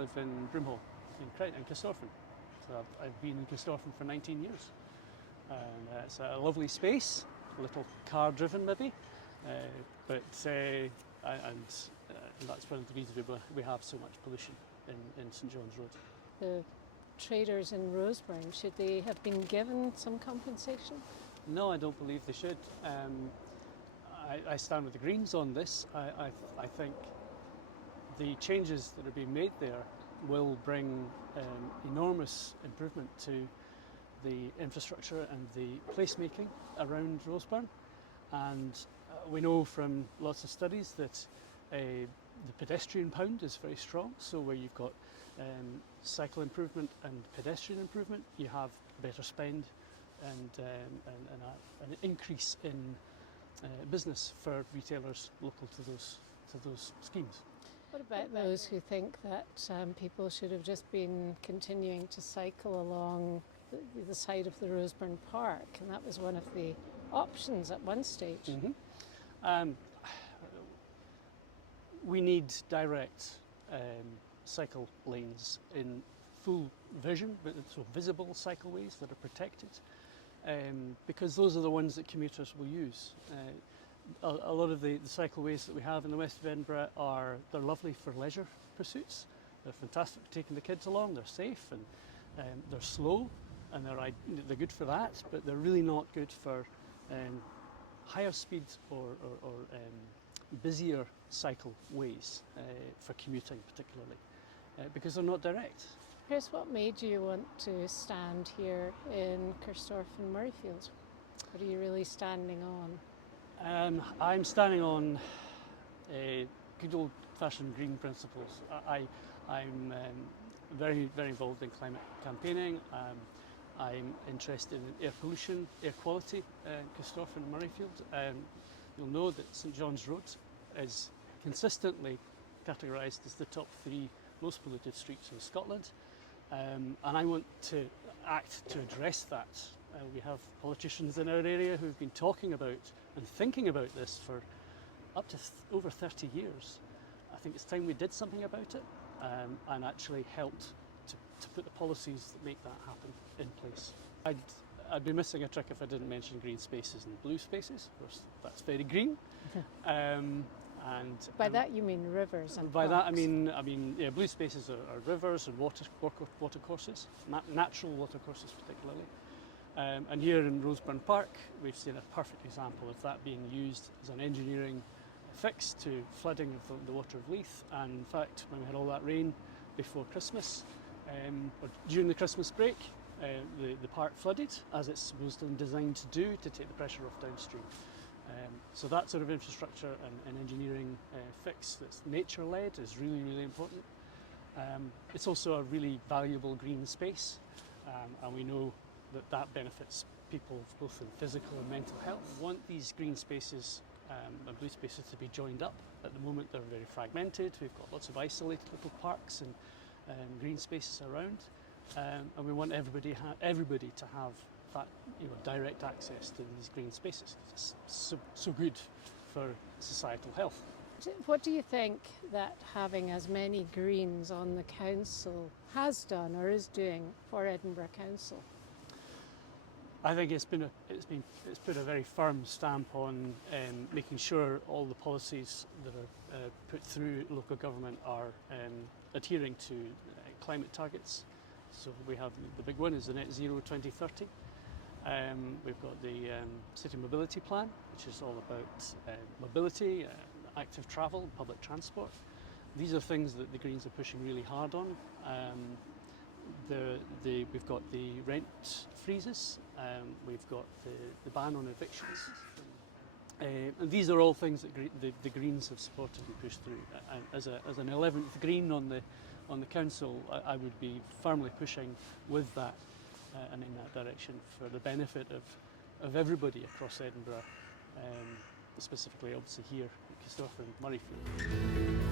live in Broomhall in Corstorphine. So I've been in Corstorphine for 19 years. And it's a lovely space, a little car-driven maybe, but and that's one of the reasons we have so much pollution in St John's Road. The traders in Roseburn, should they have been given some compensation? No, I don't believe they should. I stand with the Greens on this. I think the changes that are being made there will bring enormous improvement to the infrastructure and the placemaking around Roseburn. And we know from lots of studies that the pedestrian pound is very strong. So where you've got cycle improvement and pedestrian improvement, you have better spend and an increase in business for retailers local to those schemes. What about those who think that people should have just been continuing to cycle along the side of the Roseburn Park, and that was one of the options at one stage? Mm-hmm. We need direct cycle lanes in full vision, but so visible cycleways that are protected, because those are the ones that commuters will use. A lot of the cycleways that we have in the west of Edinburgh they're lovely for leisure pursuits. They're fantastic for taking the kids along. They're safe and they're slow, and they're good for that. But they're really not good for higher speed or busier cycleways for commuting, particularly because they're not direct. Chris, what made you want to stand here in Corstorphine and Murrayfield? What are you really standing on? I'm standing on good old-fashioned green principles. I'm very, very involved in climate campaigning. I'm interested in air pollution, air quality in Corstorphine and Murrayfield. You'll know that St John's Road is consistently categorised as the top 3 most polluted streets in Scotland. And I want to act to address that. We have politicians in our area who've been talking about and thinking about this for up to over 30 years. I think it's time we did something about it and actually helped to put the policies that make that happen in place. I'd be missing a trick if I didn't mention green spaces and blue spaces. Of course, that's very green. And by that you mean rivers and by parks. That I mean blue spaces are rivers and water courses, natural water courses particularly. And here in Roseburn Park, we've seen a perfect example of that being used as an engineering fix to flooding of the water of Leith. And in fact, when we had all that rain before Christmas, or during the Christmas break, the park flooded, as it's supposed and designed to do, to take the pressure off downstream. So that sort of infrastructure and engineering fix that's nature-led is really, really important. It's also a really valuable green space, and we know that benefits people both in physical and mental health. We want these green spaces and blue spaces to be joined up. At the moment they're very fragmented. We've got lots of isolated little parks and green spaces around, and we want everybody to have that, direct access to these green spaces. It's so good for societal health. What do you think that having as many greens on the council has done or is doing for Edinburgh Council? I think it's put a very firm stamp on making sure all the policies that are put through local government are adhering to climate targets. So we have the big one is the Net Zero 2030. We've got the City Mobility Plan, which is all about mobility, active travel, public transport. These are things that the Greens are pushing really hard on. We've got the rent freezes, we've got the ban on evictions. And these are all things that the Greens have supported and pushed through. And as an 11th Green on the council, I would be firmly pushing with that and in that direction for the benefit of everybody across Edinburgh, specifically obviously here at Corstorphine and Murrayfield.